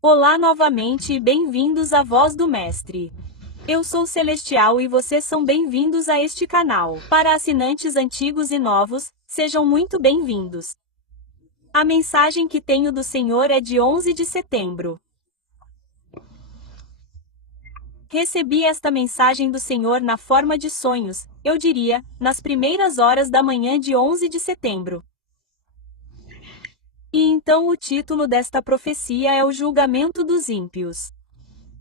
Olá novamente e bem-vindos à Voz do Mestre. Eu sou Celestial e vocês são bem-vindos a este canal. Para assinantes antigos e novos, sejam muito bem-vindos. A mensagem que tenho do Senhor é de 11 de setembro. Recebi esta mensagem do Senhor na forma de sonhos, eu diria, nas primeiras horas da manhã de 11 de setembro. E então o título desta profecia é o julgamento dos ímpios.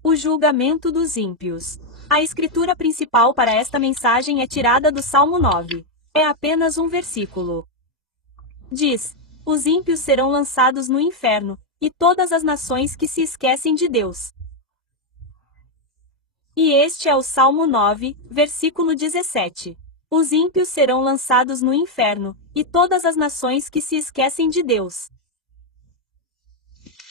O julgamento dos ímpios. A escritura principal para esta mensagem é tirada do Salmo 9. É apenas um versículo. Diz: os ímpios serão lançados no inferno, e todas as nações que se esquecem de Deus. E este é o Salmo 9, versículo 17. Os ímpios serão lançados no inferno, e todas as nações que se esquecem de Deus.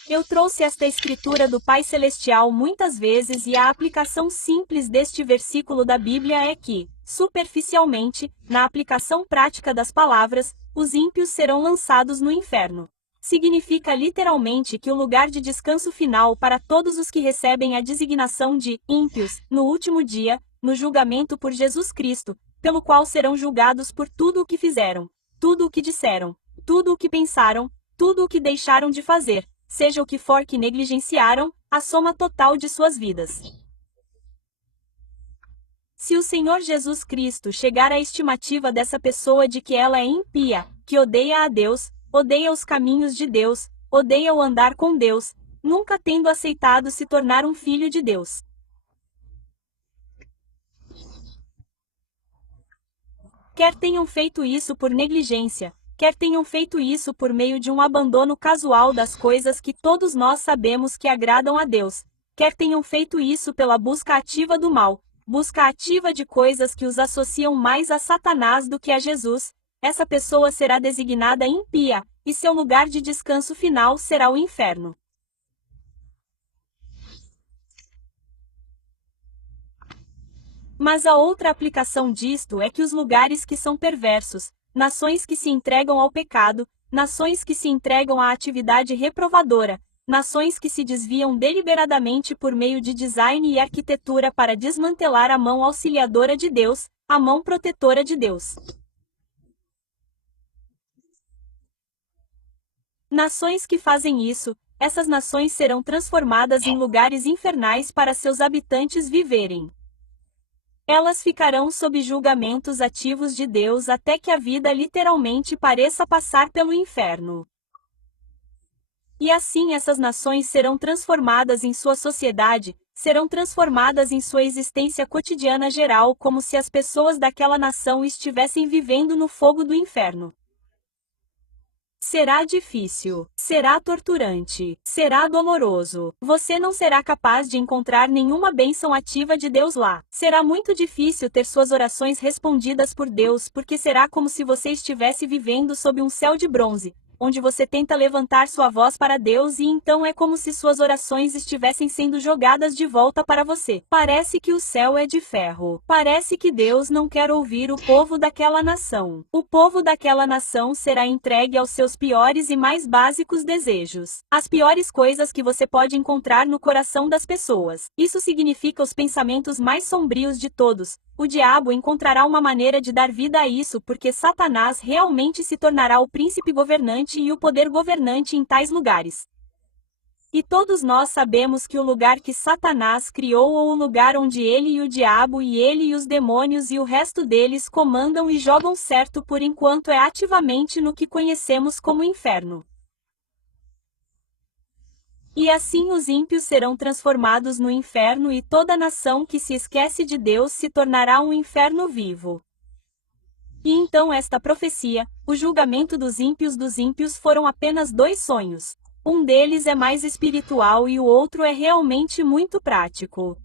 Eu trouxe esta escritura do Pai Celestial muitas vezes e a aplicação simples deste versículo da Bíblia é que, superficialmente, na aplicação prática das palavras, os ímpios serão lançados no inferno. Significa literalmente que o lugar de descanso final para todos os que recebem a designação de ímpios, no último dia, no julgamento por Jesus Cristo, pelo qual serão julgados por tudo o que fizeram, tudo o que disseram, tudo o que pensaram, tudo o que deixaram de fazer, seja o que for que negligenciaram, a soma total de suas vidas. Se o Senhor Jesus Cristo chegar à estimativa dessa pessoa de que ela é impia, que odeia a Deus, odeia os caminhos de Deus, odeia o andar com Deus, nunca tendo aceitado se tornar um filho de Deus. Quer tenham feito isso por negligência, quer tenham feito isso por meio de um abandono casual das coisas que todos nós sabemos que agradam a Deus, quer tenham feito isso pela busca ativa do mal, busca ativa de coisas que os associam mais a Satanás do que a Jesus, essa pessoa será designada impia, e seu lugar de descanso final será o inferno. Mas a outra aplicação disto é que os lugares que são perversos, nações que se entregam ao pecado, nações que se entregam à atividade reprovadora, nações que se desviam deliberadamente por meio de design e arquitetura para desmantelar a mão auxiliadora de Deus, a mão protetora de Deus. Nações que fazem isso, essas nações serão transformadas em lugares infernais para seus habitantes viverem. Elas ficarão sob julgamentos ativos de Deus até que a vida literalmente pareça passar pelo inferno. E assim essas nações serão transformadas em sua sociedade, serão transformadas em sua existência cotidiana geral como se as pessoas daquela nação estivessem vivendo no fogo do inferno. Será difícil, será torturante, será doloroso. Você não será capaz de encontrar nenhuma bênção ativa de Deus lá. Será muito difícil ter suas orações respondidas por Deus porque será como se você estivesse vivendo sob um céu de bronze, onde você tenta levantar sua voz para Deus e então é como se suas orações estivessem sendo jogadas de volta para você. Parece que o céu é de ferro. Parece que Deus não quer ouvir o povo daquela nação. O povo daquela nação será entregue aos seus piores e mais básicos desejos. As piores coisas que você pode encontrar no coração das pessoas. Isso significa os pensamentos mais sombrios de todos. O diabo encontrará uma maneira de dar vida a isso porque Satanás realmente se tornará o príncipe governante e o poder governante em tais lugares. E todos nós sabemos que o lugar que Satanás criou ou o lugar onde ele e o diabo e ele e os demônios e o resto deles comandam e jogam certo por enquanto é ativamente no que conhecemos como inferno. E assim os ímpios serão transformados no inferno e toda nação que se esquece de Deus se tornará um inferno vivo. E então esta profecia, o julgamento dos ímpios foram apenas dois sonhos. Um deles é mais espiritual e o outro é realmente muito prático.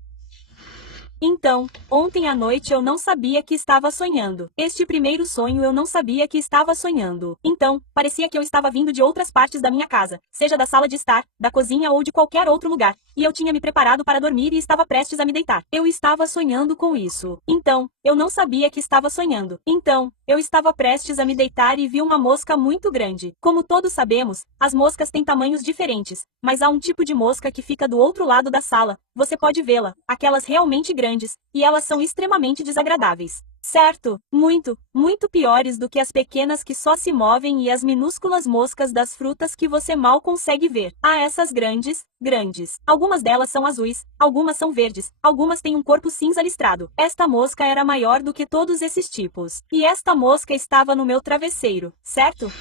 Então, ontem à noite eu não sabia que estava sonhando. Este primeiro sonho eu não sabia que estava sonhando. Então, parecia que eu estava vindo de outras partes da minha casa, seja da sala de estar, da cozinha ou de qualquer outro lugar, e eu tinha me preparado para dormir e estava prestes a me deitar. Eu estava sonhando com isso. Então, eu não sabia que estava sonhando. Então, eu estava prestes a me deitar e vi uma mosca muito grande. Como todos sabemos, as moscas têm tamanhos diferentes, mas há um tipo de mosca que fica do outro lado da sala. Você pode vê-la, aquelas realmente grandes, e elas são extremamente desagradáveis. Certo? Muito, muito piores do que as pequenas que só se movem e as minúsculas moscas das frutas que você mal consegue ver. Há essas grandes, grandes. Algumas delas são azuis, algumas são verdes, algumas têm um corpo cinza listrado. Esta mosca era maior do que todos esses tipos. E esta mosca estava no meu travesseiro, certo?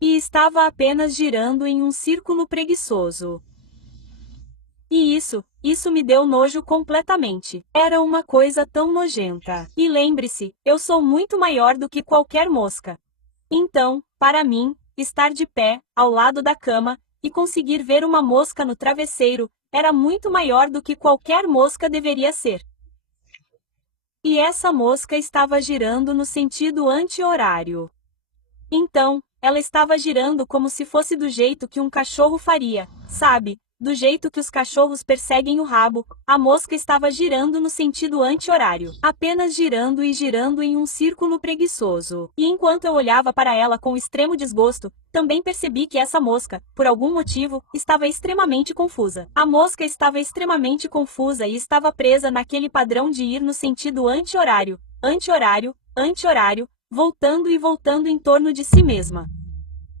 E estava apenas girando em um círculo preguiçoso. E isso me deu nojo completamente. Era uma coisa tão nojenta. E lembre-se, eu sou muito maior do que qualquer mosca. Então, para mim, estar de pé, ao lado da cama, e conseguir ver uma mosca no travesseiro, era muito maior do que qualquer mosca deveria ser. E essa mosca estava girando no sentido anti-horário. Então, ela estava girando como se fosse do jeito que um cachorro faria, sabe? Do jeito que os cachorros perseguem o rabo, a mosca estava girando no sentido anti-horário, apenas girando e girando em um círculo preguiçoso. E enquanto eu olhava para ela com extremo desgosto, também percebi que essa mosca, por algum motivo, estava extremamente confusa. A mosca estava extremamente confusa e estava presa naquele padrão de ir no sentido anti-horário, anti-horário, anti-horário, voltando e voltando em torno de si mesma.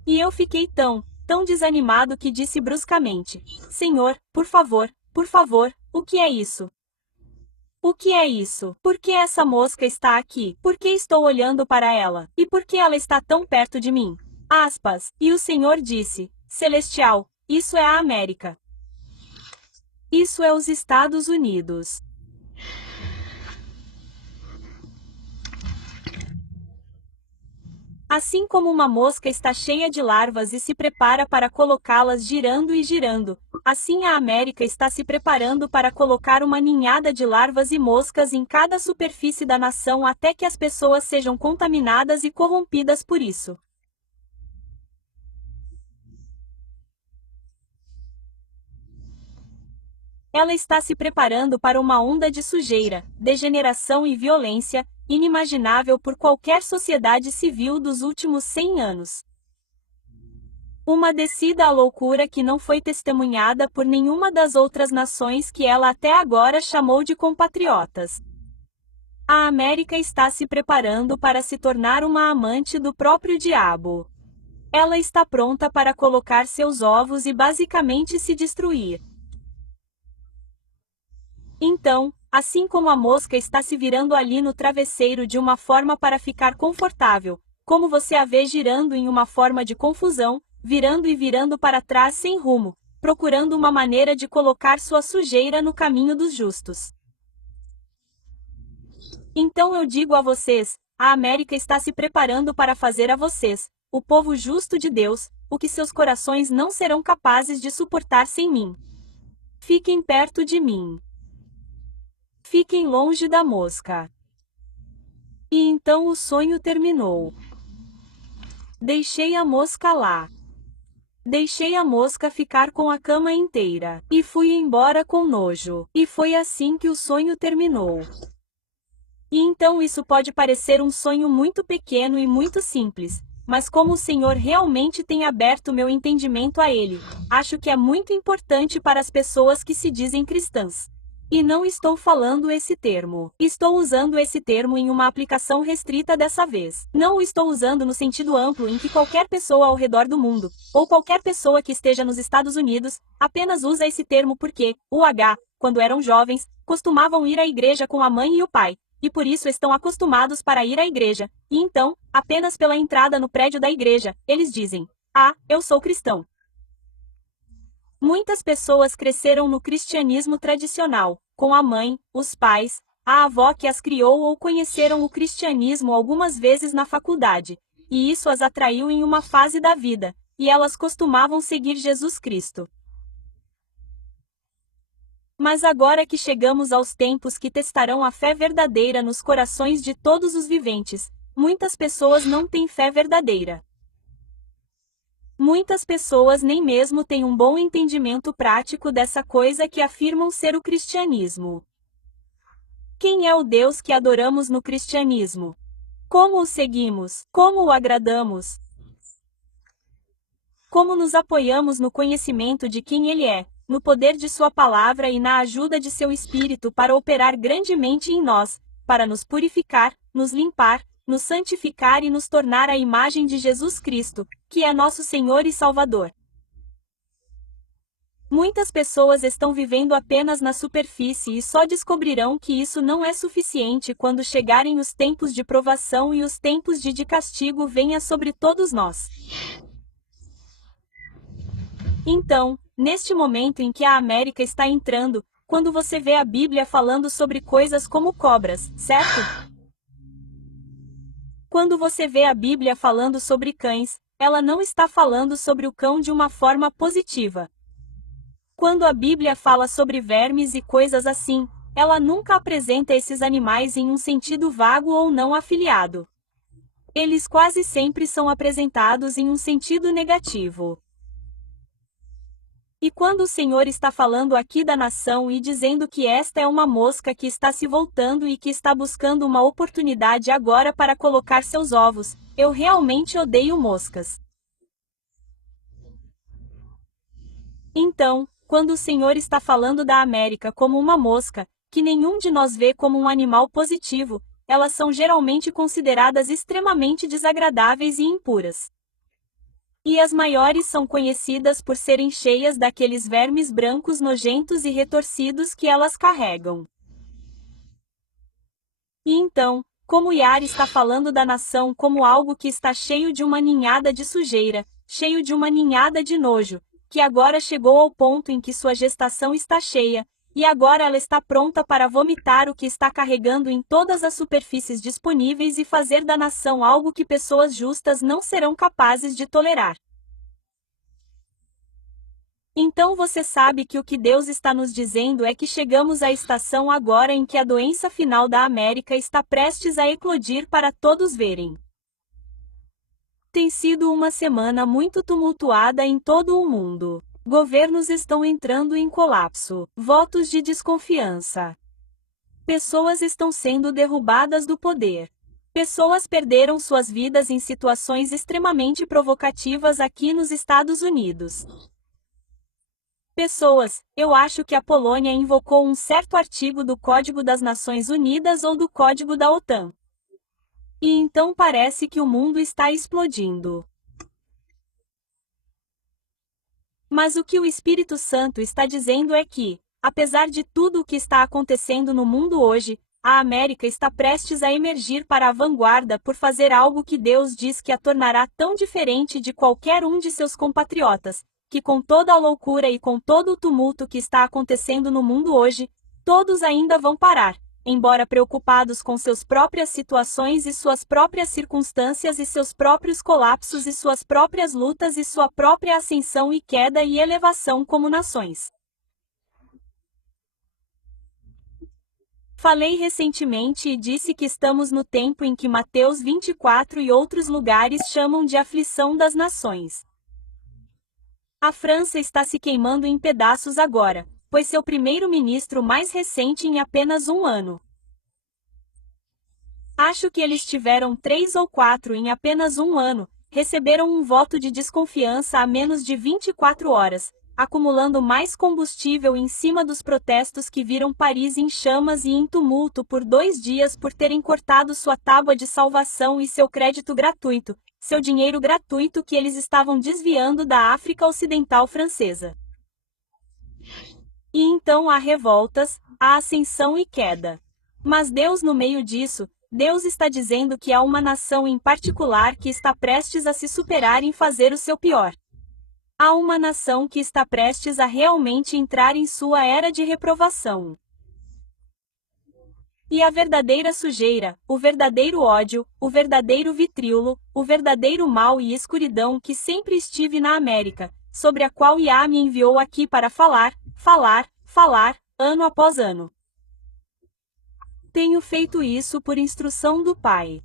E eu fiquei tão desanimado que disse bruscamente: Senhor, por favor, o que é isso? O que é isso? Por que essa mosca está aqui? Por que estou olhando para ela? E por que ela está tão perto de mim? Aspas. E o Senhor disse: Celestial, isso é a América. Isso é os Estados Unidos. Assim como uma mosca está cheia de larvas e se prepara para colocá-las girando e girando, assim a América está se preparando para colocar uma ninhada de larvas e moscas em cada superfície da nação até que as pessoas sejam contaminadas e corrompidas por isso. Ela está se preparando para uma onda de sujeira, degeneração e violência, inimaginável por qualquer sociedade civil dos últimos 100 anos. Uma descida à loucura que não foi testemunhada por nenhuma das outras nações que ela até agora chamou de compatriotas. A América está se preparando para se tornar uma amante do próprio diabo. Ela está pronta para colocar seus ovos e basicamente se destruir. Então, assim como a mosca está se virando ali no travesseiro de uma forma para ficar confortável, como você a vê girando em uma forma de confusão, virando e virando para trás sem rumo, procurando uma maneira de colocar sua sujeira no caminho dos justos. Então eu digo a vocês, a América está se preparando para fazer a vocês, o povo justo de Deus, o que seus corações não serão capazes de suportar sem mim. Fiquem perto de mim. Fiquem longe da mosca. E então o sonho terminou. Deixei a mosca lá. Deixei a mosca ficar com a cama inteira, e fui embora com nojo. E foi assim que o sonho terminou. E então isso pode parecer um sonho muito pequeno e muito simples, mas como o Senhor realmente tem aberto meu entendimento a ele, acho que é muito importante para as pessoas que se dizem cristãs. E não estou falando esse termo. Estou usando esse termo em uma aplicação restrita dessa vez. Não o estou usando no sentido amplo em que qualquer pessoa ao redor do mundo, ou qualquer pessoa que esteja nos Estados Unidos, apenas usa esse termo porque, quando eram jovens, costumavam ir à igreja com a mãe e o pai, e por isso estão acostumados para ir à igreja, e então, apenas pela entrada no prédio da igreja, eles dizem: eu sou cristão. Muitas pessoas cresceram no cristianismo tradicional, com a mãe, os pais, a avó que as criou ou conheceram o cristianismo algumas vezes na faculdade, e isso as atraiu em uma fase da vida, e elas costumavam seguir Jesus Cristo. Mas agora que chegamos aos tempos que testarão a fé verdadeira nos corações de todos os viventes, muitas pessoas não têm fé verdadeira. Muitas pessoas nem mesmo têm um bom entendimento prático dessa coisa que afirmam ser o cristianismo. Quem é o Deus que adoramos no cristianismo? Como o seguimos? Como o agradamos? Como nos apoiamos no conhecimento de quem Ele é, no poder de Sua palavra e na ajuda de Seu Espírito para operar grandemente em nós, para nos purificar, nos limpar, nos santificar e nos tornar a imagem de Jesus Cristo, que é nosso Senhor e Salvador. Muitas pessoas estão vivendo apenas na superfície e só descobrirão que isso não é suficiente quando chegarem os tempos de provação e os tempos de castigo venha sobre todos nós. Então, neste momento em que a América está entrando, quando você vê a Bíblia falando sobre coisas como cobras, certo? Quando você vê a Bíblia falando sobre cães, ela não está falando sobre o cão de uma forma positiva. Quando a Bíblia fala sobre vermes e coisas assim, ela nunca apresenta esses animais em um sentido vago ou não afiliado. Eles quase sempre são apresentados em um sentido negativo. E quando o Senhor está falando aqui da nação e dizendo que esta é uma mosca que está se voltando e que está buscando uma oportunidade agora para colocar seus ovos, eu realmente odeio moscas. Então, quando o Senhor está falando da América como uma mosca, que nenhum de nós vê como um animal positivo, elas são geralmente consideradas extremamente desagradáveis e impuras. E as maiores são conhecidas por serem cheias daqueles vermes brancos nojentos e retorcidos que elas carregam. E então, como Yara está falando da nação como algo que está cheio de uma ninhada de sujeira, cheio de uma ninhada de nojo, que agora chegou ao ponto em que sua gestação está cheia, e agora ela está pronta para vomitar o que está carregando em todas as superfícies disponíveis e fazer da nação algo que pessoas justas não serão capazes de tolerar. Então você sabe que o que Deus está nos dizendo é que chegamos à estação agora em que a doença final da América está prestes a eclodir para todos verem. Tem sido uma semana muito tumultuada em todo o mundo. Governos estão entrando em colapso, votos de desconfiança. Pessoas estão sendo derrubadas do poder. Pessoas perderam suas vidas em situações extremamente provocativas aqui nos Estados Unidos. Pessoas, eu acho que a Polônia invocou um certo artigo do Código das Nações Unidas ou do Código da OTAN. E então parece que o mundo está explodindo. Mas o que o Espírito Santo está dizendo é que, apesar de tudo o que está acontecendo no mundo hoje, a América está prestes a emergir para a vanguarda por fazer algo que Deus diz que a tornará tão diferente de qualquer um de seus compatriotas, que com toda a loucura e com todo o tumulto que está acontecendo no mundo hoje, todos ainda vão parar, embora preocupados com suas próprias situações e suas próprias circunstâncias e seus próprios colapsos e suas próprias lutas e sua própria ascensão e queda e elevação como nações. Falei recentemente e disse que estamos no tempo em que Mateus 24 e outros lugares chamam de aflição das nações. A França está se queimando em pedaços agora, pois seu primeiro-ministro mais recente em apenas um ano. Acho que eles tiveram 3 ou 4 em apenas um ano, receberam um voto de desconfiança há menos de 24 horas, acumulando mais combustível em cima dos protestos que viram Paris em chamas e em tumulto por 2 dias por terem cortado sua tábua de salvação e seu crédito gratuito, seu dinheiro gratuito que eles estavam desviando da África Ocidental francesa. E então há revoltas, há ascensão e queda. Mas Deus no meio disso, Deus está dizendo que há uma nação em particular que está prestes a se superar em fazer o seu pior. Há uma nação que está prestes a realmente entrar em sua era de reprovação. E a verdadeira sujeira, o verdadeiro ódio, o verdadeiro vitríolo, o verdadeiro mal e escuridão que sempre estive na América, sobre a qual Yah me enviou aqui para falar, ano após ano. Tenho feito isso por instrução do Pai.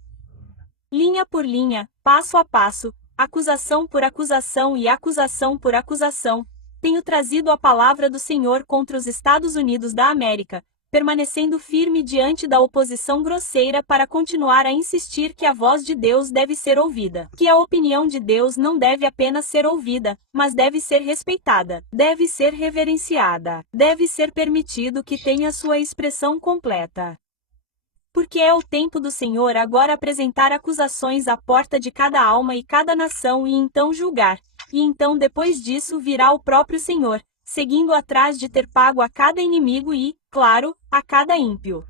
Linha por linha, passo a passo, acusação por acusação e acusação por acusação, tenho trazido a palavra do Senhor contra os Estados Unidos da América, permanecendo firme diante da oposição grosseira para continuar a insistir que a voz de Deus deve ser ouvida, que a opinião de Deus não deve apenas ser ouvida, mas deve ser respeitada, deve ser reverenciada, deve ser permitido que tenha sua expressão completa. Porque é o tempo do Senhor agora apresentar acusações à porta de cada alma e cada nação e então julgar, e então depois disso virá o próprio Senhor, seguindo atrás de ter pago a cada inimigo e, claro, a cada ímpio.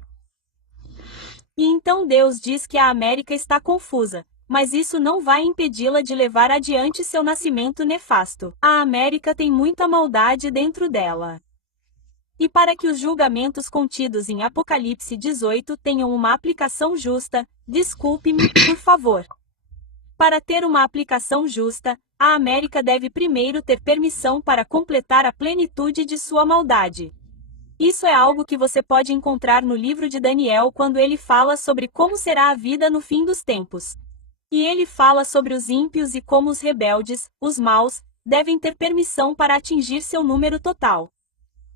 E então Deus diz que a América está confusa, mas isso não vai impedi-la de levar adiante seu nascimento nefasto. A América tem muita maldade dentro dela. E para que os julgamentos contidos em Apocalipse 18 tenham uma aplicação justa, desculpe-me, por favor. Para ter uma aplicação justa, a América deve primeiro ter permissão para completar a plenitude de sua maldade. Isso é algo que você pode encontrar no livro de Daniel quando ele fala sobre como será a vida no fim dos tempos. E ele fala sobre os ímpios e como os rebeldes, os maus, devem ter permissão para atingir seu número total.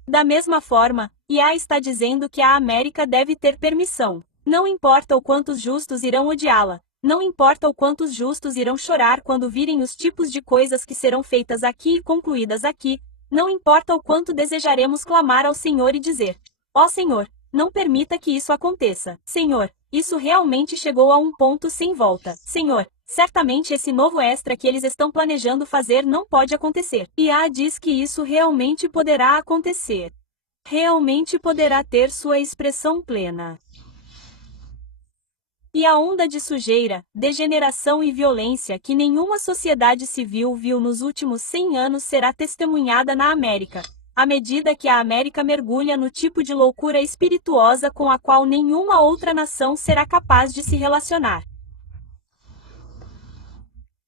Da mesma forma, Iá está dizendo que a América deve ter permissão. Não importa o quanto os justos irão odiá-la, não importa o quanto os justos irão chorar quando virem os tipos de coisas que serão feitas aqui e concluídas aqui, não importa o quanto desejaremos clamar ao Senhor e dizer: ó Senhor, não permita que isso aconteça. Senhor, isso realmente chegou a um ponto sem volta. Senhor, certamente esse novo extra que eles estão planejando fazer não pode acontecer. Iá diz que isso realmente poderá acontecer. Realmente poderá ter sua expressão plena. E a onda de sujeira, degeneração e violência que nenhuma sociedade civil viu nos últimos 100 anos será testemunhada na América, à medida que a América mergulha no tipo de loucura espirituosa com a qual nenhuma outra nação será capaz de se relacionar.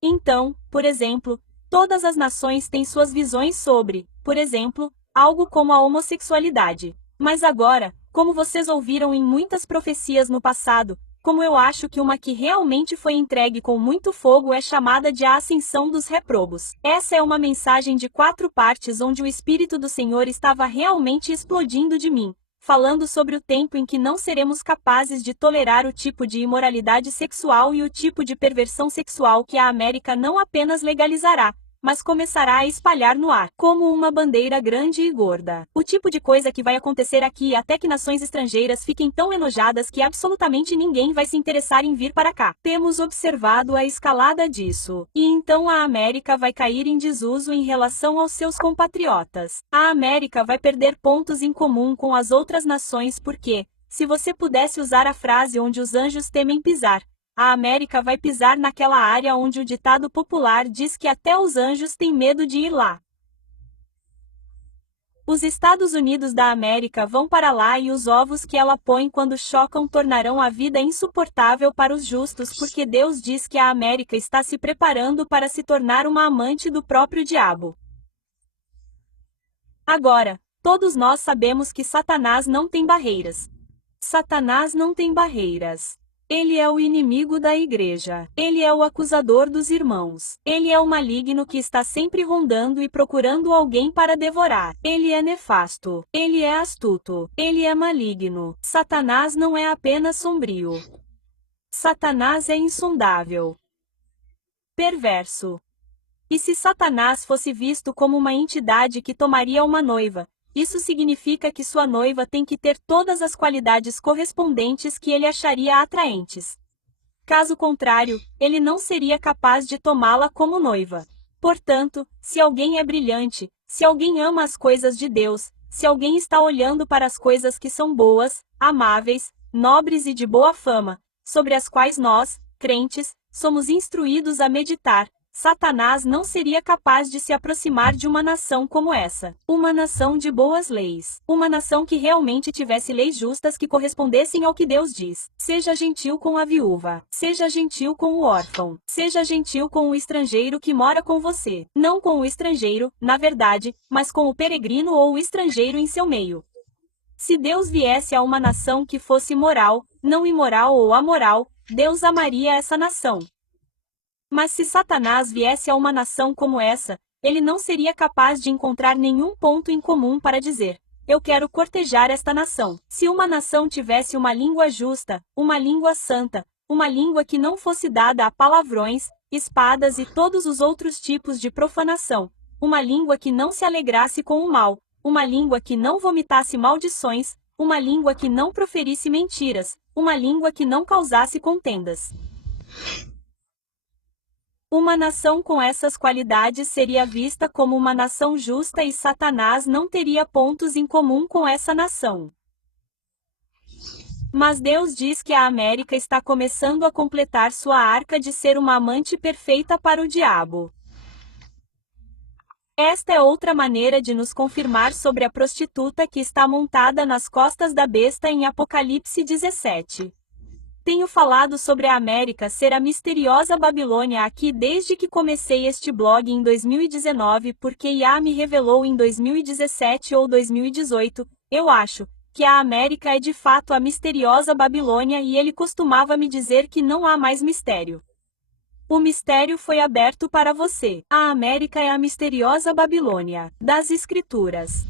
Então, por exemplo, todas as nações têm suas visões sobre, por exemplo, algo como a homossexualidade. Mas agora, como vocês ouviram em muitas profecias no passado, como eu acho que uma que realmente foi entregue com muito fogo é chamada de a ascensão dos reprobos. Essa é uma mensagem de 4 partes onde o Espírito do Senhor estava realmente explodindo de mim, falando sobre o tempo em que não seremos capazes de tolerar o tipo de imoralidade sexual e o tipo de perversão sexual que a América não apenas legalizará, mas começará a espalhar no ar, como uma bandeira grande e gorda. O tipo de coisa que vai acontecer aqui até que nações estrangeiras fiquem tão enojadas que absolutamente ninguém vai se interessar em vir para cá. Temos observado a escalada disso. E então a América vai cair em desuso em relação aos seus compatriotas. A América vai perder pontos em comum com as outras nações porque, se você pudesse usar a frase onde os anjos temem pisar, a América vai pisar naquela área onde o ditado popular diz que até os anjos têm medo de ir lá. Os Estados Unidos da América vão para lá e os ovos que ela põe quando chocam tornarão a vida insuportável para os justos porque Deus diz que a América está se preparando para se tornar uma amante do próprio diabo. Agora, todos nós sabemos que Satanás não tem barreiras. Satanás não tem barreiras. Ele é o inimigo da igreja. Ele é o acusador dos irmãos. Ele é o maligno que está sempre rondando e procurando alguém para devorar. Ele é nefasto. Ele é astuto. Ele é maligno. Satanás não é apenas sombrio. Satanás é insondável. Perverso. E se Satanás fosse visto como uma entidade que tomaria uma noiva, isso significa que sua noiva tem que ter todas as qualidades correspondentes que ele acharia atraentes. Caso contrário, ele não seria capaz de tomá-la como noiva. Portanto, se alguém é brilhante, se alguém ama as coisas de Deus, se alguém está olhando para as coisas que são boas, amáveis, nobres e de boa fama, sobre as quais nós, crentes, somos instruídos a meditar, Satanás não seria capaz de se aproximar de uma nação como essa. Uma nação de boas leis. Uma nação que realmente tivesse leis justas que correspondessem ao que Deus diz. Seja gentil com a viúva. Seja gentil com o órfão. Seja gentil com o estrangeiro que mora com você. Não com o estrangeiro, na verdade, mas com o peregrino ou o estrangeiro em seu meio. Se Deus viesse a uma nação que fosse moral, não imoral ou amoral, Deus amaria essa nação. Mas se Satanás viesse a uma nação como essa, ele não seria capaz de encontrar nenhum ponto em comum para dizer: eu quero cortejar esta nação. Se uma nação tivesse uma língua justa, uma língua santa, uma língua que não fosse dada a palavrões, espadas e todos os outros tipos de profanação, uma língua que não se alegrasse com o mal, uma língua que não vomitasse maldições, uma língua que não proferisse mentiras, uma língua que não causasse contendas. Uma nação com essas qualidades seria vista como uma nação justa e Satanás não teria pontos em comum com essa nação. Mas Deus diz que a América está começando a completar sua arca de ser uma amante perfeita para o diabo. Esta é outra maneira de nos confirmar sobre a prostituta que está montada nas costas da besta em Apocalipse 17. Tenho falado sobre a América ser a misteriosa Babilônia aqui desde que comecei este blog em 2019 porque Yah me revelou em 2017 ou 2018, eu acho, que a América é de fato a misteriosa Babilônia e ele costumava me dizer que não há mais mistério. O mistério foi aberto para você. A América é a misteriosa Babilônia, das Escrituras.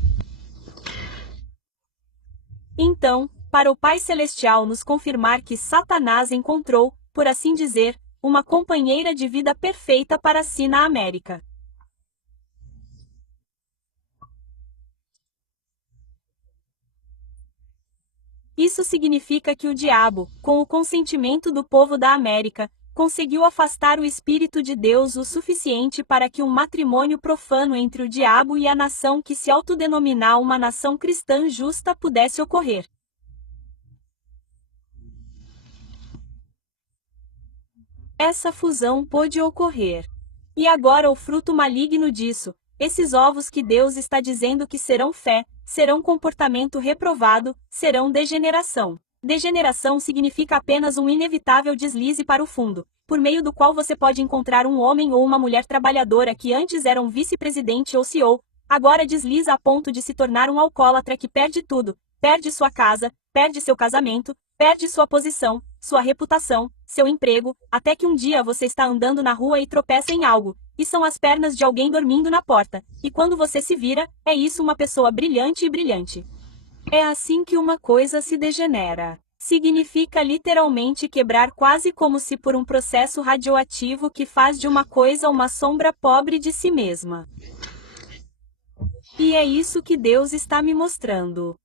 Então, para o Pai Celestial nos confirmar que Satanás encontrou, por assim dizer, uma companheira de vida perfeita para si na América. Isso significa que o diabo, com o consentimento do povo da América, conseguiu afastar o Espírito de Deus o suficiente para que um matrimônio profano entre o diabo e a nação que se autodenominar uma nação cristã justa pudesse ocorrer. Essa fusão pôde ocorrer. E agora o fruto maligno disso, esses ovos que Deus está dizendo que serão fé, serão comportamento reprovado, serão degeneração. Degeneração significa apenas um inevitável deslize para o fundo, por meio do qual você pode encontrar um homem ou uma mulher trabalhadora que antes era um vice-presidente ou CEO, agora desliza a ponto de se tornar um alcoólatra que perde tudo, perde sua casa, perde seu casamento, perde sua posição, sua reputação, seu emprego, até que um dia você está andando na rua e tropeça em algo, e são as pernas de alguém dormindo na porta, e quando você se vira, é isso uma pessoa brilhante e brilhante. É assim que uma coisa se degenera. Significa literalmente quebrar quase como se por um processo radioativo que faz de uma coisa uma sombra pobre de si mesma. E é isso que Deus está me mostrando.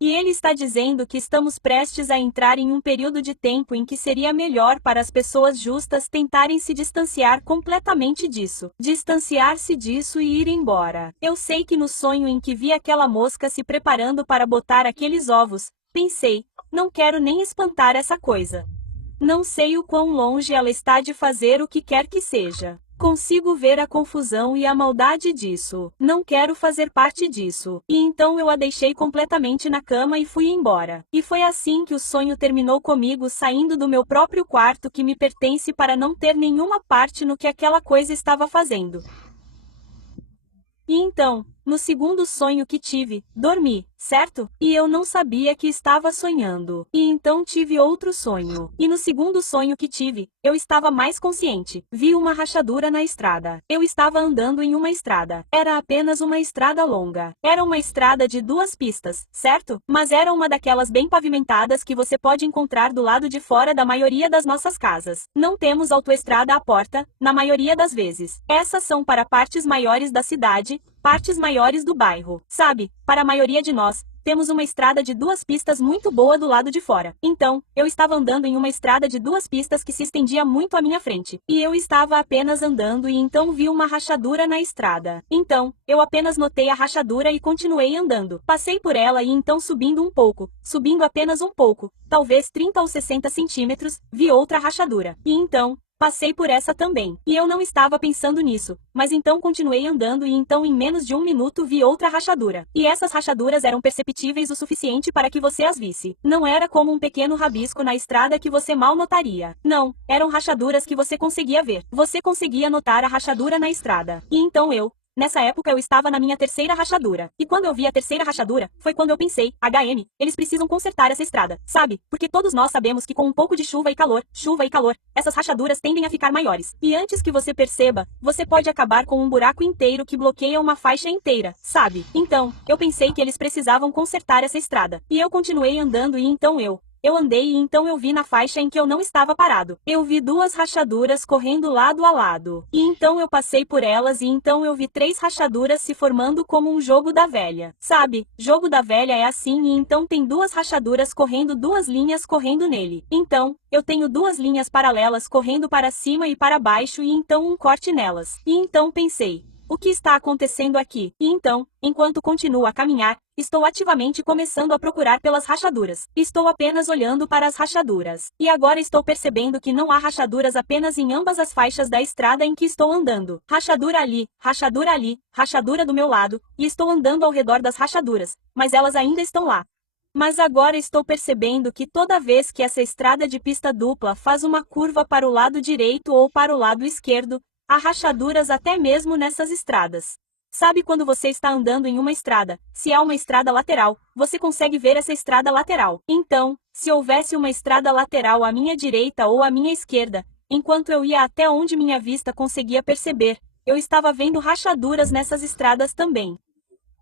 E Ele está dizendo que estamos prestes a entrar em um período de tempo em que seria melhor para as pessoas justas tentarem se distanciar completamente disso. Distanciar-se disso e ir embora. Eu sei que no sonho em que vi aquela mosca se preparando para botar aqueles ovos, pensei, não quero nem espantar essa coisa. Não sei o quão longe ela está de fazer o que quer que seja. Consigo ver a confusão e a maldade disso. Não quero fazer parte disso. E então eu a deixei completamente na cama e fui embora. E foi assim que o sonho terminou comigo saindo do meu próprio quarto que me pertence para não ter nenhuma parte no que aquela coisa estava fazendo. E então, no segundo sonho que tive, dormi, certo? E eu não sabia que estava sonhando. E então tive outro sonho. E no segundo sonho que tive, eu estava mais consciente. Vi uma rachadura na estrada. Eu estava andando em uma estrada. Era apenas uma estrada longa. Era uma estrada de 2 pistas, certo? Mas era uma daquelas bem pavimentadas que você pode encontrar do lado de fora da maioria das nossas casas. Não temos autoestrada à porta, na maioria das vezes. Essas são para partes maiores da cidade, partes maiores do bairro. Sabe, para a maioria de nós, temos uma estrada de 2 pistas muito boa do lado de fora. Então, eu estava andando em uma estrada de 2 pistas que se estendia muito à minha frente. E eu estava apenas andando e então vi uma rachadura na estrada. Então, eu apenas notei a rachadura e continuei andando. Passei por ela e então subindo um pouco, subindo apenas um pouco, talvez 30 ou 60 centímetros, vi outra rachadura. E então, passei por essa também. E eu não estava pensando nisso, mas então continuei andando e então em menos de 1 minuto vi outra rachadura. E essas rachaduras eram perceptíveis o suficiente para que você as visse. Não era como um pequeno rabisco na estrada que você mal notaria. Não, eram rachaduras que você conseguia ver. Você conseguia notar a rachadura na estrada. E então eu, Nessa época eu estava na minha terceira rachadura. E quando eu vi a terceira rachadura, foi quando eu pensei, eles precisam consertar essa estrada, sabe? Porque todos nós sabemos que com um pouco de chuva e calor, essas rachaduras tendem a ficar maiores. E antes que você perceba, você pode acabar com um buraco inteiro que bloqueia uma faixa inteira, sabe? Então, eu pensei que eles precisavam consertar essa estrada. E eu continuei andando e então eu andei e então eu vi na faixa em que eu não estava parado. Eu vi duas rachaduras correndo lado a lado. E então eu passei por elas e então eu vi três rachaduras se formando como um jogo da velha. Sabe, jogo da velha é assim e então tem duas rachaduras correndo, duas linhas correndo nele. Então, eu tenho duas linhas paralelas correndo para cima e para baixo e então um corte nelas. E então pensei, o que está acontecendo aqui? E então, enquanto continuo a caminhar, estou ativamente começando a procurar pelas rachaduras. Estou apenas olhando para as rachaduras. E agora estou percebendo que não há rachaduras apenas em ambas as faixas da estrada em que estou andando. Rachadura ali, rachadura do meu lado, e estou andando ao redor das rachaduras, mas elas ainda estão lá. Mas agora estou percebendo que toda vez que essa estrada de pista dupla faz uma curva para o lado direito ou para o lado esquerdo, há rachaduras até mesmo nessas estradas. Sabe quando você está andando em uma estrada, se há uma estrada lateral, você consegue ver essa estrada lateral. Então, se houvesse uma estrada lateral à minha direita ou à minha esquerda, enquanto eu ia até onde minha vista conseguia perceber, eu estava vendo rachaduras nessas estradas também.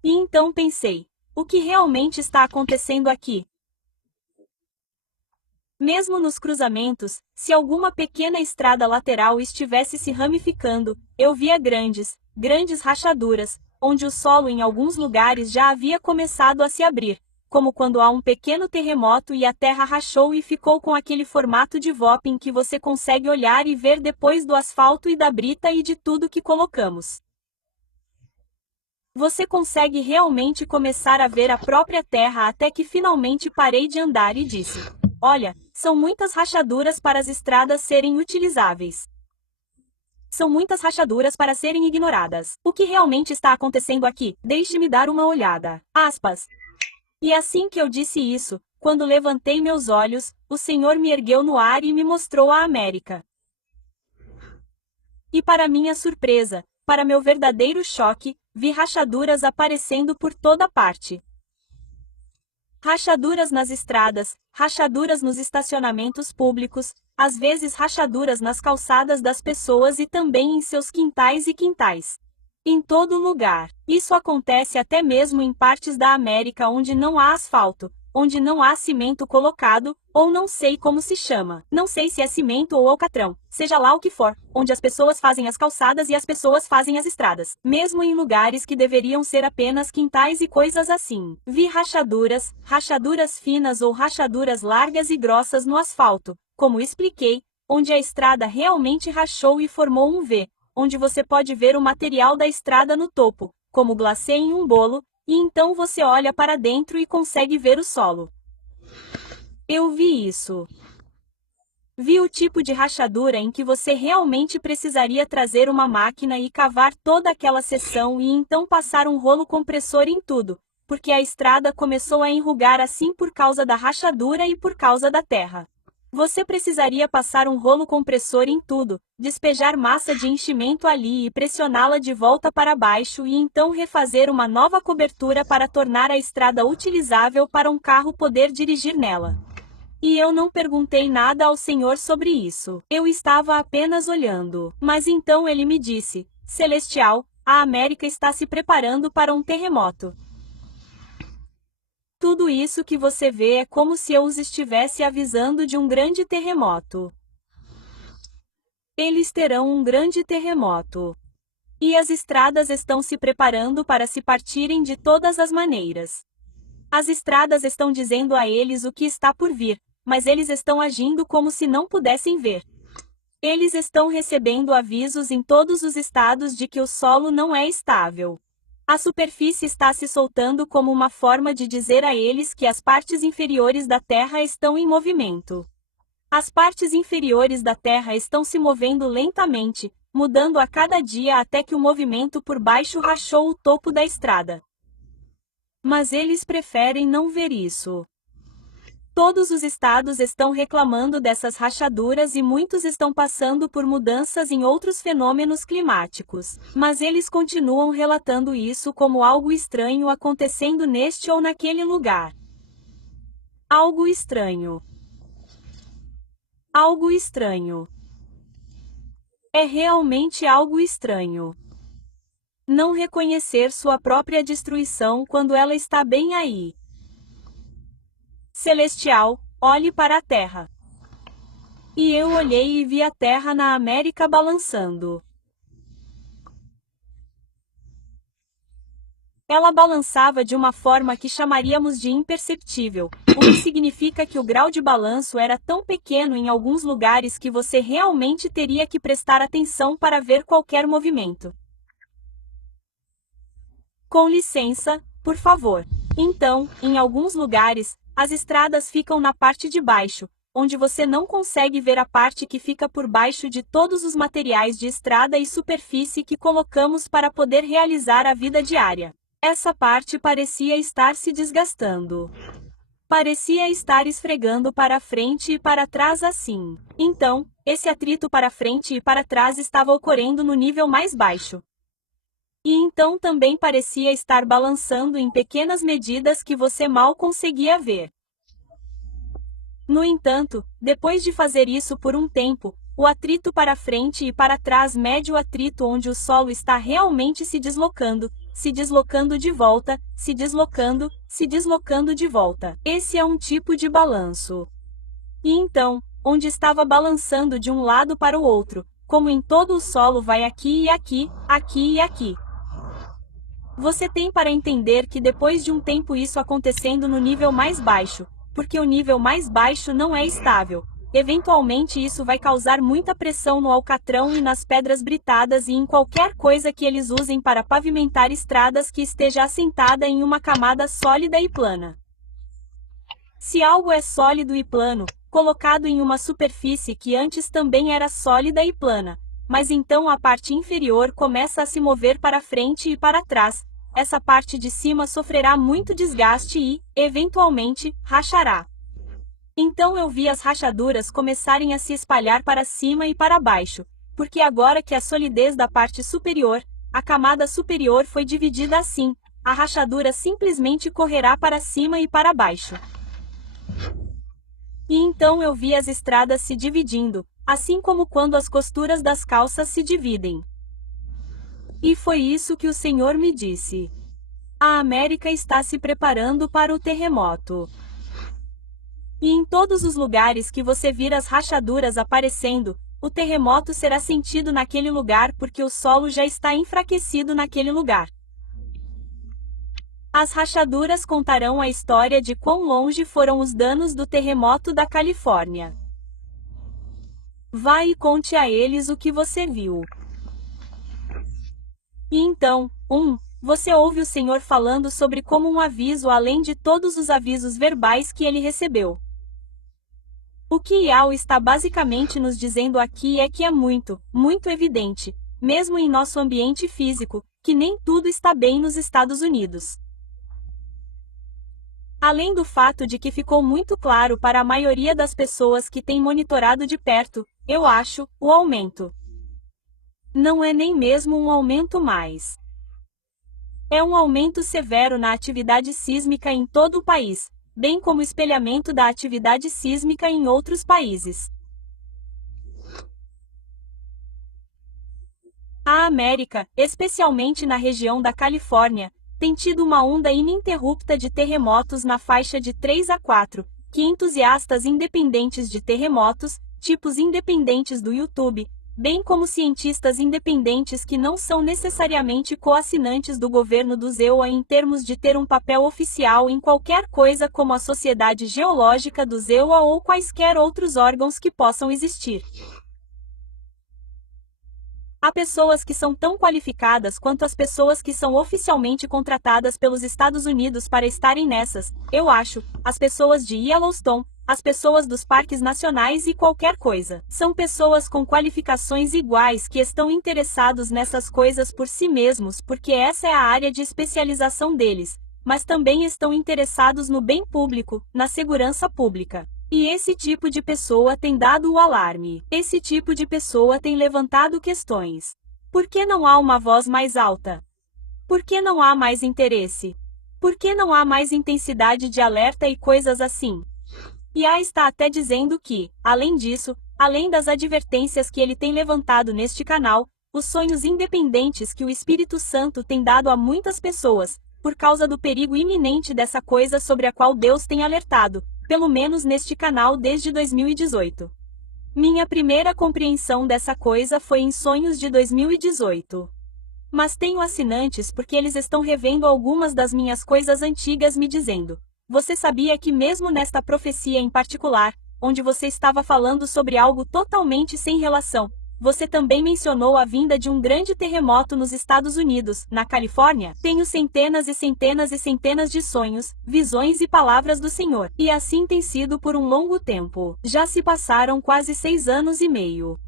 E então pensei, o que realmente está acontecendo aqui? Mesmo nos cruzamentos, se alguma pequena estrada lateral estivesse se ramificando, eu via grandes rachaduras, onde o solo em alguns lugares já havia começado a se abrir, como quando há um pequeno terremoto e a terra rachou e ficou com aquele formato de VOP que você consegue olhar e ver depois do asfalto e da brita e de tudo que colocamos. Você consegue realmente começar a ver a própria terra até que finalmente parei de andar e disse: olha, são muitas rachaduras para as estradas serem utilizáveis. São muitas rachaduras para serem ignoradas. O que realmente está acontecendo aqui? Deixe-me dar uma olhada. Aspas. E assim que eu disse isso, quando levantei meus olhos, o Senhor me ergueu no ar e me mostrou a América. E para minha surpresa, para meu verdadeiro choque, vi rachaduras aparecendo por toda parte. Rachaduras nas estradas, rachaduras nos estacionamentos públicos, às vezes rachaduras nas calçadas das pessoas e também em seus quintais e quintais. Em todo lugar. Isso acontece até mesmo em partes da América onde não há asfalto, onde não há cimento colocado, ou não sei como se chama. Não sei se é cimento ou alcatrão, seja lá o que for, onde as pessoas fazem as calçadas e as pessoas fazem as estradas. Mesmo em lugares que deveriam ser apenas quintais e coisas assim. Vi rachaduras finas ou rachaduras largas e grossas no asfalto, como expliquei, onde a estrada realmente rachou e formou um V, onde você pode ver o material da estrada no topo, como glacê em um bolo, e então você olha para dentro e consegue ver o solo. Eu vi isso. Vi o tipo de rachadura em que você realmente precisaria trazer uma máquina e cavar toda aquela seção e então passar um rolo compressor em tudo, porque a estrada começou a enrugar assim por causa da rachadura e por causa da terra. Você precisaria passar um rolo compressor em tudo, despejar massa de enchimento ali e pressioná-la de volta para baixo e então refazer uma nova cobertura para tornar a estrada utilizável para um carro poder dirigir nela. E eu não perguntei nada ao Senhor sobre isso. Eu estava apenas olhando. Mas então ele me disse: Celestial, a América está se preparando para um terremoto. Tudo isso que você vê é como se eu os estivesse avisando de um grande terremoto. Eles terão um grande terremoto. E as estradas estão se preparando para se partirem de todas as maneiras. As estradas estão dizendo a eles o que está por vir, mas eles estão agindo como se não pudessem ver. Eles estão recebendo avisos em todos os estados de que o solo não é estável. A superfície está se soltando como uma forma de dizer a eles que as partes inferiores da Terra estão em movimento. As partes inferiores da Terra estão se movendo lentamente, mudando a cada dia até que o movimento por baixo rachou o topo da estrada. Mas eles preferem não ver isso. Todos os estados estão reclamando dessas rachaduras e muitos estão passando por mudanças em outros fenômenos climáticos, mas eles continuam relatando isso como algo estranho acontecendo neste ou naquele lugar. Algo estranho. Algo estranho. É realmente algo estranho. Não reconhecer sua própria destruição quando ela está bem aí. Celestial, olhe para a Terra. E eu olhei e vi a Terra na América balançando. Ela balançava de uma forma que chamaríamos de imperceptível, o que significa que o grau de balanço era tão pequeno em alguns lugares que você realmente teria que prestar atenção para ver qualquer movimento. Com licença, por favor. Então, em alguns lugares, as estradas ficam na parte de baixo, onde você não consegue ver a parte que fica por baixo de todos os materiais de estrada e superfície que colocamos para poder realizar a vida diária. Essa parte parecia estar se desgastando. Parecia estar esfregando para frente e para trás assim. Então, esse atrito para frente e para trás estava ocorrendo no nível mais baixo. E então também parecia estar balançando em pequenas medidas que você mal conseguia ver. No entanto, depois de fazer isso por um tempo, o atrito para frente e para trás mede o atrito onde o solo está realmente se deslocando de volta, se deslocando de volta. Esse é um tipo de balanço. E então, onde estava balançando de um lado para o outro, como em todo o solo vai aqui e aqui, aqui e aqui. Você tem para entender que depois de um tempo isso acontecendo no nível mais baixo, porque o nível mais baixo não é estável, eventualmente isso vai causar muita pressão no alcatrão e nas pedras britadas e em qualquer coisa que eles usem para pavimentar estradas que esteja assentada em uma camada sólida e plana. Se algo é sólido e plano, colocado em uma superfície que antes também era sólida e plana, mas então a parte inferior começa a se mover para frente e para trás, essa parte de cima sofrerá muito desgaste e, eventualmente, rachará. Então eu vi as rachaduras começarem a se espalhar para cima e para baixo, porque agora que a solidez da parte superior, a camada superior foi dividida assim, a rachadura simplesmente correrá para cima e para baixo. E então eu vi as estradas se dividindo, assim como quando as costuras das calças se dividem. E foi isso que o Senhor me disse. A América está se preparando para o terremoto. E em todos os lugares que você vir as rachaduras aparecendo, o terremoto será sentido naquele lugar porque o solo já está enfraquecido naquele lugar. As rachaduras contarão a história de quão longe foram os danos do terremoto da Califórnia. Vá e conte a eles o que você viu. E então, você ouve o Senhor falando sobre como um aviso além de todos os avisos verbais que ele recebeu. O que Yahweh está basicamente nos dizendo aqui é que é muito, muito evidente, mesmo em nosso ambiente físico, que nem tudo está bem nos Estados Unidos. Além do fato de que ficou muito claro para a maioria das pessoas que têm monitorado de perto, eu acho, o aumento. Não é nem mesmo um aumento mais. É um aumento severo na atividade sísmica em todo o país, bem como o espelhamento da atividade sísmica em outros países. A América, especialmente na região da Califórnia, tem tido uma onda ininterrupta de terremotos na faixa de 3 a 4, que entusiastas independentes de terremotos, tipos independentes do YouTube, bem como cientistas independentes que não são necessariamente coassinantes do governo do ZEUA em termos de ter um papel oficial em qualquer coisa como a Sociedade Geológica do ZEUA ou quaisquer outros órgãos que possam existir. Há pessoas que são tão qualificadas quanto as pessoas que são oficialmente contratadas pelos Estados Unidos para estarem nessas, eu acho, as pessoas de Yellowstone, as pessoas dos parques nacionais e qualquer coisa. São pessoas com qualificações iguais que estão interessados nessas coisas por si mesmos porque essa é a área de especialização deles, mas também estão interessados no bem público, na segurança pública. E esse tipo de pessoa tem dado o alarme. Esse tipo de pessoa tem levantado questões. Por que não há uma voz mais alta? Por que não há mais interesse? Por que não há mais intensidade de alerta e coisas assim? E a está até dizendo que, além disso, além das advertências que ele tem levantado neste canal, os sonhos independentes que o Espírito Santo tem dado a muitas pessoas, por causa do perigo iminente dessa coisa sobre a qual Deus tem alertado, pelo menos neste canal desde 2018. Minha primeira compreensão dessa coisa foi em sonhos de 2018. Mas tenho assinantes porque eles estão revendo algumas das minhas coisas antigas me dizendo: você sabia que mesmo nesta profecia em particular, onde você estava falando sobre algo totalmente sem relação, você também mencionou a vinda de um grande terremoto nos Estados Unidos, na Califórnia? Tenho centenas e centenas e centenas de sonhos, visões e palavras do Senhor. E assim tem sido por um longo tempo. Já se passaram quase 6 anos e meio.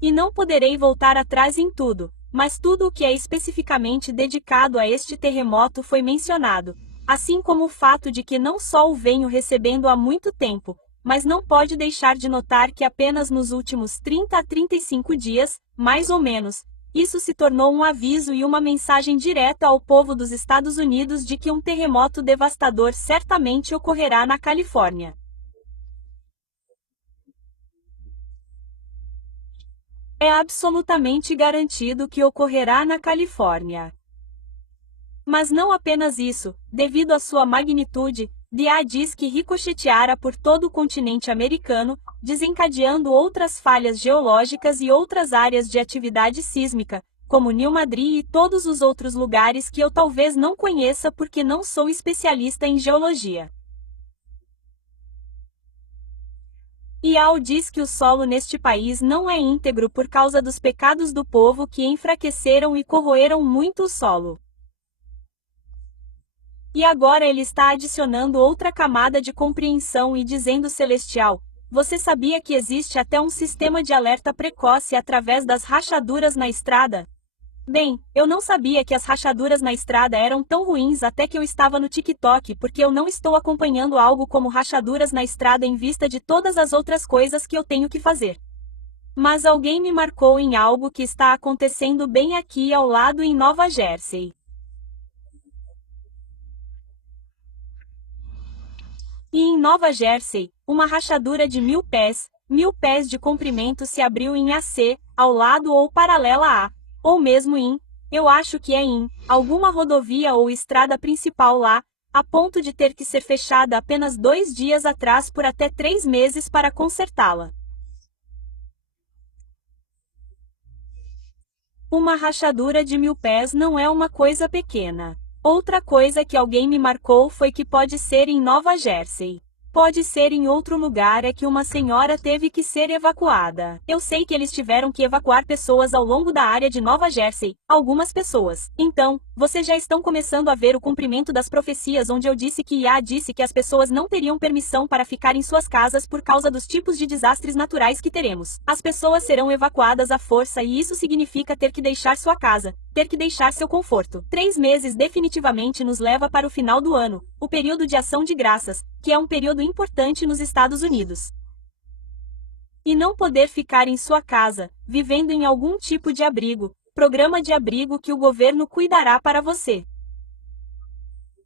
E não poderei voltar atrás em tudo, mas tudo o que é especificamente dedicado a este terremoto foi mencionado, assim como o fato de que não só o venho recebendo há muito tempo, mas não pode deixar de notar que apenas nos últimos 30 a 35 dias, mais ou menos, isso se tornou um aviso e uma mensagem direta ao povo dos Estados Unidos de que um terremoto devastador certamente ocorrerá na Califórnia. É absolutamente garantido que ocorrerá na Califórnia. Mas não apenas isso, devido à sua magnitude, DA diz que ricocheteara por todo o continente americano, desencadeando outras falhas geológicas e outras áreas de atividade sísmica, como New Madrid e todos os outros lugares que eu talvez não conheça porque não sou especialista em geologia. E Al diz que o solo neste país não é íntegro por causa dos pecados do povo que enfraqueceram e corroeram muito o solo. E agora ele está adicionando outra camada de compreensão e dizendo celestial: você sabia que existe até um sistema de alerta precoce através das rachaduras na estrada? Bem, eu não sabia que as rachaduras na estrada eram tão ruins até que eu estava no TikTok porque eu não estou acompanhando algo como rachaduras na estrada em vista de todas as outras coisas que eu tenho que fazer. Mas alguém me marcou em algo que está acontecendo bem aqui ao lado em Nova Jersey. E em Nova Jersey, uma rachadura de 1000 pés de comprimento se abriu em AC, ao lado ou paralela a, ou mesmo em, eu acho que é em, alguma rodovia ou estrada principal lá, a ponto de ter que ser fechada apenas 2 dias atrás por até 3 meses para consertá-la. Uma rachadura de 1000 pés não é uma coisa pequena. Outra coisa que alguém me marcou foi que pode ser em Nova Jersey. Pode ser em outro lugar é que uma senhora teve que ser evacuada. Eu sei que eles tiveram que evacuar pessoas ao longo da área de Nova Jersey, algumas pessoas. Então, vocês já estão começando a ver o cumprimento das profecias onde eu disse que Yah disse que as pessoas não teriam permissão para ficar em suas casas por causa dos tipos de desastres naturais que teremos. As pessoas serão evacuadas à força e isso significa ter que deixar sua casa, ter que deixar seu conforto. 3 meses definitivamente nos leva para o final do ano, o período de ação de graças, que é um período importante nos Estados Unidos. E não poder ficar em sua casa, vivendo em algum tipo de abrigo, programa de abrigo que o governo cuidará para você.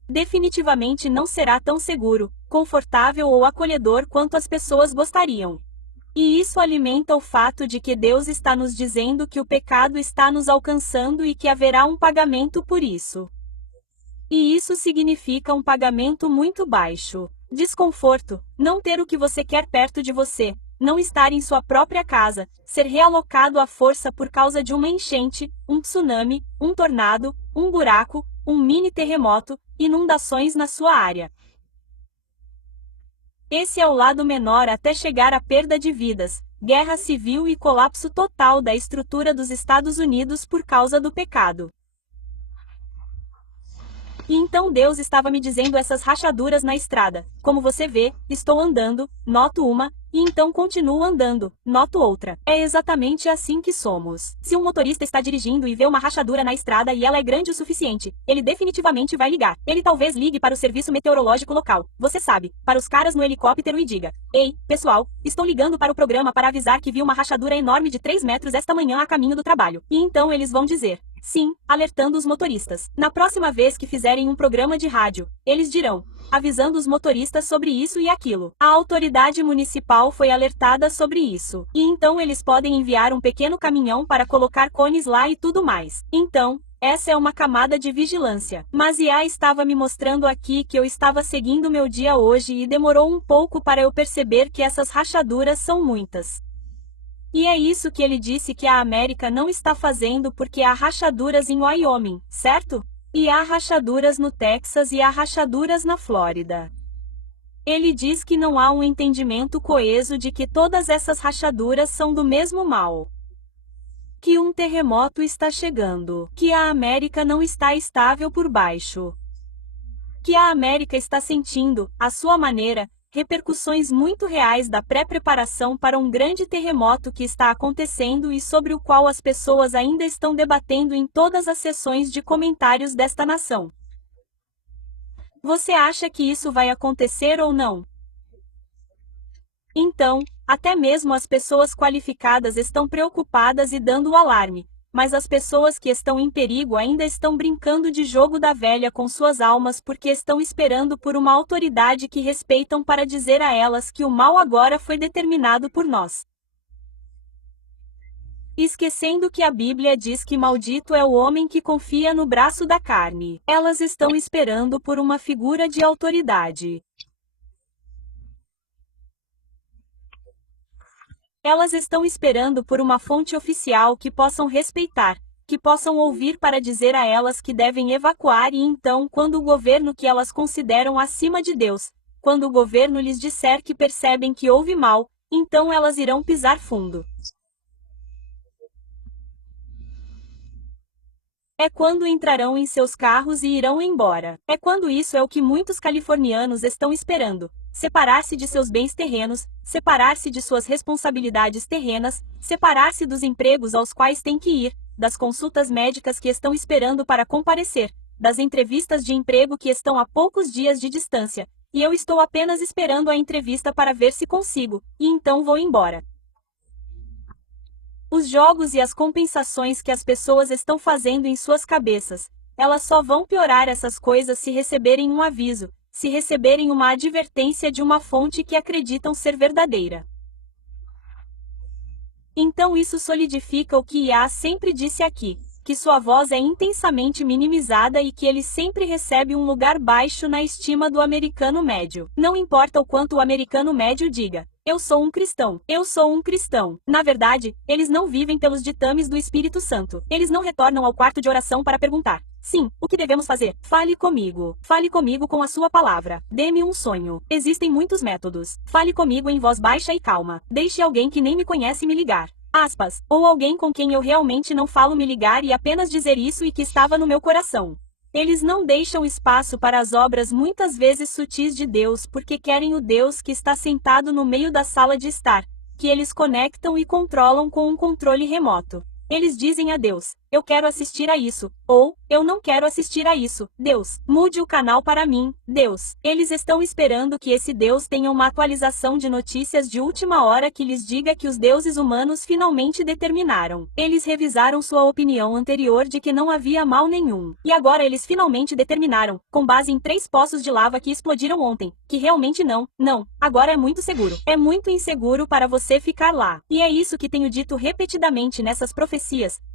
Definitivamente não será tão seguro, confortável ou acolhedor quanto as pessoas gostariam. E isso alimenta o fato de que Deus está nos dizendo que o pecado está nos alcançando e que haverá um pagamento por isso. E isso significa um pagamento muito baixo. Desconforto, não ter o que você quer perto de você, não estar em sua própria casa, ser realocado à força por causa de uma enchente, um tsunami, um tornado, um buraco, um mini terremoto, inundações na sua área. Esse é o lado menor até chegar à perda de vidas, guerra civil e colapso total da estrutura dos Estados Unidos por causa do pecado. E então Deus estava me dizendo essas rachaduras na estrada. Como você vê, estou andando, noto uma, e então continuo andando, noto outra. É exatamente assim que somos. Se um motorista está dirigindo e vê uma rachadura na estrada e ela é grande o suficiente, ele definitivamente vai ligar. Ele talvez ligue para o serviço meteorológico local, você sabe, para os caras no helicóptero e diga: "Ei, pessoal, estou ligando para o programa para avisar que vi uma rachadura enorme de 3 metros esta manhã a caminho do trabalho." E então eles vão dizer: "Sim", alertando os motoristas. Na próxima vez que fizerem um programa de rádio, eles dirão, avisando os motoristas sobre isso e aquilo. A autoridade municipal foi alertada sobre isso. E então eles podem enviar um pequeno caminhão para colocar cones lá e tudo mais. Então, essa é uma camada de vigilância. Mas Iá estava me mostrando aqui que eu estava seguindo meu dia hoje e demorou um pouco para eu perceber que essas rachaduras são muitas. E é isso que ele disse que a América não está fazendo porque há rachaduras em Wyoming, certo? E há rachaduras no Texas e há rachaduras na Flórida. Ele diz que não há um entendimento coeso de que todas essas rachaduras são do mesmo mal. Que um terremoto está chegando. Que a América não está estável por baixo. Que a América está sentindo, à sua maneira, repercussões muito reais da pré-preparação para um grande terremoto que está acontecendo e sobre o qual as pessoas ainda estão debatendo em todas as sessões de comentários desta nação. Você acha que isso vai acontecer ou não? Então, até mesmo as pessoas qualificadas estão preocupadas e dando o alarme. Mas as pessoas que estão em perigo ainda estão brincando de jogo da velha com suas almas porque estão esperando por uma autoridade que respeitam para dizer a elas que o mal agora foi determinado por nós. Esquecendo que a Bíblia diz que maldito é o homem que confia no braço da carne. Elas estão esperando por uma figura de autoridade. Elas estão esperando por uma fonte oficial que possam respeitar, que possam ouvir para dizer a elas que devem evacuar e então quando o governo que elas consideram acima de Deus, quando o governo lhes disser que percebem que houve mal, então elas irão pisar fundo. É quando entrarão em seus carros e irão embora. É quando isso é o que muitos californianos estão esperando. Separar-se de seus bens terrenos, separar-se de suas responsabilidades terrenas, separar-se dos empregos aos quais têm que ir, das consultas médicas que estão esperando para comparecer, das entrevistas de emprego que estão a poucos dias de distância, e eu estou apenas esperando a entrevista para ver se consigo, e então vou embora. Os jogos e as compensações que as pessoas estão fazendo em suas cabeças, elas só vão piorar essas coisas se receberem um aviso, se receberem uma advertência de uma fonte que acreditam ser verdadeira. Então isso solidifica o que Iá sempre disse aqui, que sua voz é intensamente minimizada e que ele sempre recebe um lugar baixo na estima do americano médio. Não importa o quanto o americano médio diga: "Eu sou um cristão, eu sou um cristão." Na verdade, eles não vivem pelos ditames do Espírito Santo. Eles não retornam ao quarto de oração para perguntar: "Sim, o que devemos fazer?" Fale comigo com a sua palavra. Dê-me um sonho. Existem muitos métodos. Fale comigo em voz baixa e calma. Deixe alguém que nem me conhece me ligar. Aspas, ou alguém com quem eu realmente não falo me ligar e apenas dizer isso e que estava no meu coração. Eles não deixam espaço para as obras muitas vezes sutis de Deus porque querem o Deus que está sentado no meio da sala de estar, que eles conectam e controlam com um controle remoto. Eles dizem a Deus: "Eu quero assistir a isso", ou "Eu não quero assistir a isso, Deus, mude o canal para mim, Deus." Eles estão esperando que esse Deus tenha uma atualização de notícias de última hora que lhes diga que os deuses humanos finalmente determinaram. Eles revisaram sua opinião anterior de que não havia mal nenhum. E agora eles finalmente determinaram, com base em 3 poços de lava que explodiram ontem, que realmente não, agora é muito seguro. É muito inseguro para você ficar lá. E é isso que tenho dito repetidamente nessas profecias,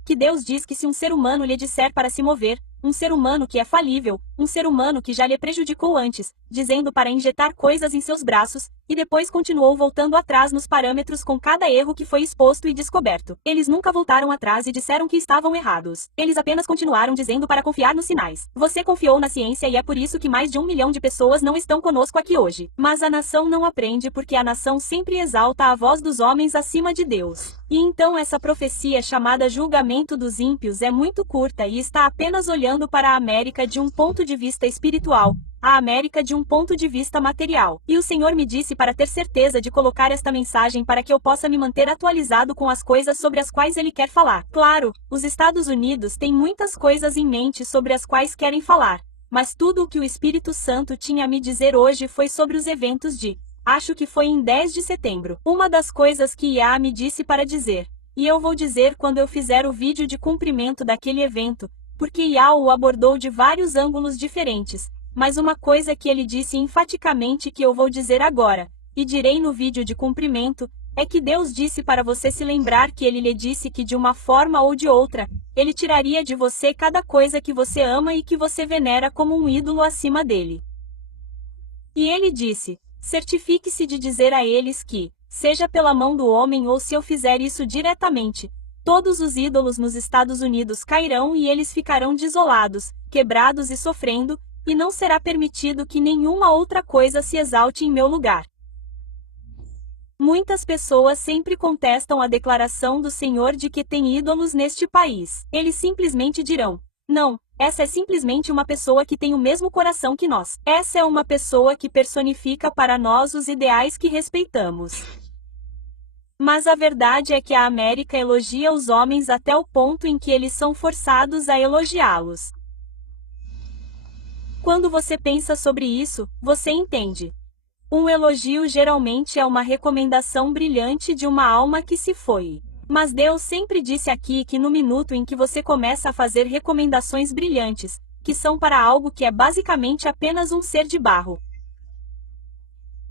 que Deus diz que se um ser humano lhe disser para se mover, um ser humano que é falível, um ser humano que já lhe prejudicou antes, dizendo para injetar coisas em seus braços, e depois continuou voltando atrás nos parâmetros com cada erro que foi exposto e descoberto. Eles nunca voltaram atrás e disseram que estavam errados. Eles apenas continuaram dizendo para confiar nos sinais. Você confiou na ciência e é por isso que mais de 1 milhão de pessoas não estão conosco aqui hoje. Mas a nação não aprende porque a nação sempre exalta a voz dos homens acima de Deus. E então essa profecia chamada julgamento dos ímpios é muito curta e está apenas olhando para a América de um ponto ponto de vista espiritual, a América de um ponto de vista material. E o Senhor me disse para ter certeza de colocar esta mensagem para que eu possa me manter atualizado com as coisas sobre as quais Ele quer falar. Claro, os Estados Unidos têm muitas coisas em mente sobre as quais querem falar, mas tudo o que o Espírito Santo tinha a me dizer hoje foi sobre os eventos de, acho que foi em 10 de setembro. Uma das coisas que Yah me disse para dizer, e eu vou dizer quando eu fizer o vídeo de cumprimento daquele evento, porque Yah o abordou de vários ângulos diferentes, mas uma coisa que ele disse enfaticamente que eu vou dizer agora, e direi no vídeo de cumprimento, é que Deus disse para você se lembrar que Ele lhe disse que de uma forma ou de outra, Ele tiraria de você cada coisa que você ama e que você venera como um ídolo acima dele. E Ele disse, certifique-se de dizer a eles que, seja pela mão do homem ou se eu fizer isso diretamente, todos os ídolos nos Estados Unidos cairão e eles ficarão desolados, quebrados e sofrendo, e não será permitido que nenhuma outra coisa se exalte em meu lugar. Muitas pessoas sempre contestam a declaração do Senhor de que tem ídolos neste país. Eles simplesmente dirão, não, essa é simplesmente uma pessoa que tem o mesmo coração que nós. Essa é uma pessoa que personifica para nós os ideais que respeitamos. Mas a verdade é que a América elogia os homens até o ponto em que eles são forçados a elogiá-los. Quando você pensa sobre isso, você entende. Um elogio geralmente é uma recomendação brilhante de uma alma que se foi. Mas Deus sempre disse aqui que no minuto em que você começa a fazer recomendações brilhantes, que são para algo que é basicamente apenas um ser de barro,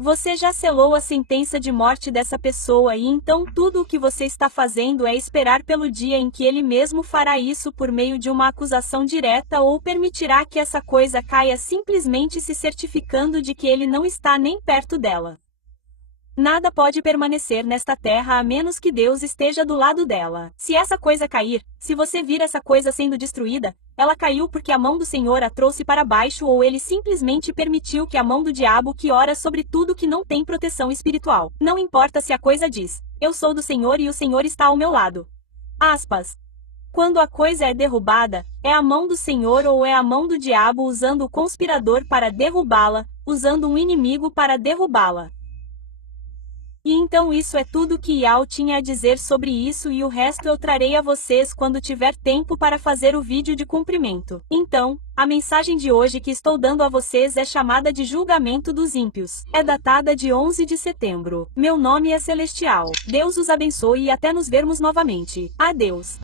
você já selou a sentença de morte dessa pessoa e então tudo o que você está fazendo é esperar pelo dia em que ele mesmo fará isso por meio de uma acusação direta ou permitirá que essa coisa caia simplesmente se certificando de que ele não está nem perto dela. Nada pode permanecer nesta terra a menos que Deus esteja do lado dela. Se essa coisa cair, se você vir essa coisa sendo destruída, ela caiu porque a mão do Senhor a trouxe para baixo ou ele simplesmente permitiu que a mão do diabo que ora sobre tudo que não tem proteção espiritual. Não importa se a coisa diz, eu sou do Senhor e o Senhor está ao meu lado. Aspas. Quando a coisa é derrubada, é a mão do Senhor ou é a mão do diabo usando o conspirador para derrubá-la, usando um inimigo para derrubá-la. E então isso é tudo que Yah tinha a dizer sobre isso e o resto eu trarei a vocês quando tiver tempo para fazer o vídeo de cumprimento. Então, a mensagem de hoje que estou dando a vocês é chamada de Julgamento dos Ímpios. É datada de 11 de setembro. Meu nome é Celestial. Deus os abençoe e até nos vermos novamente. Adeus.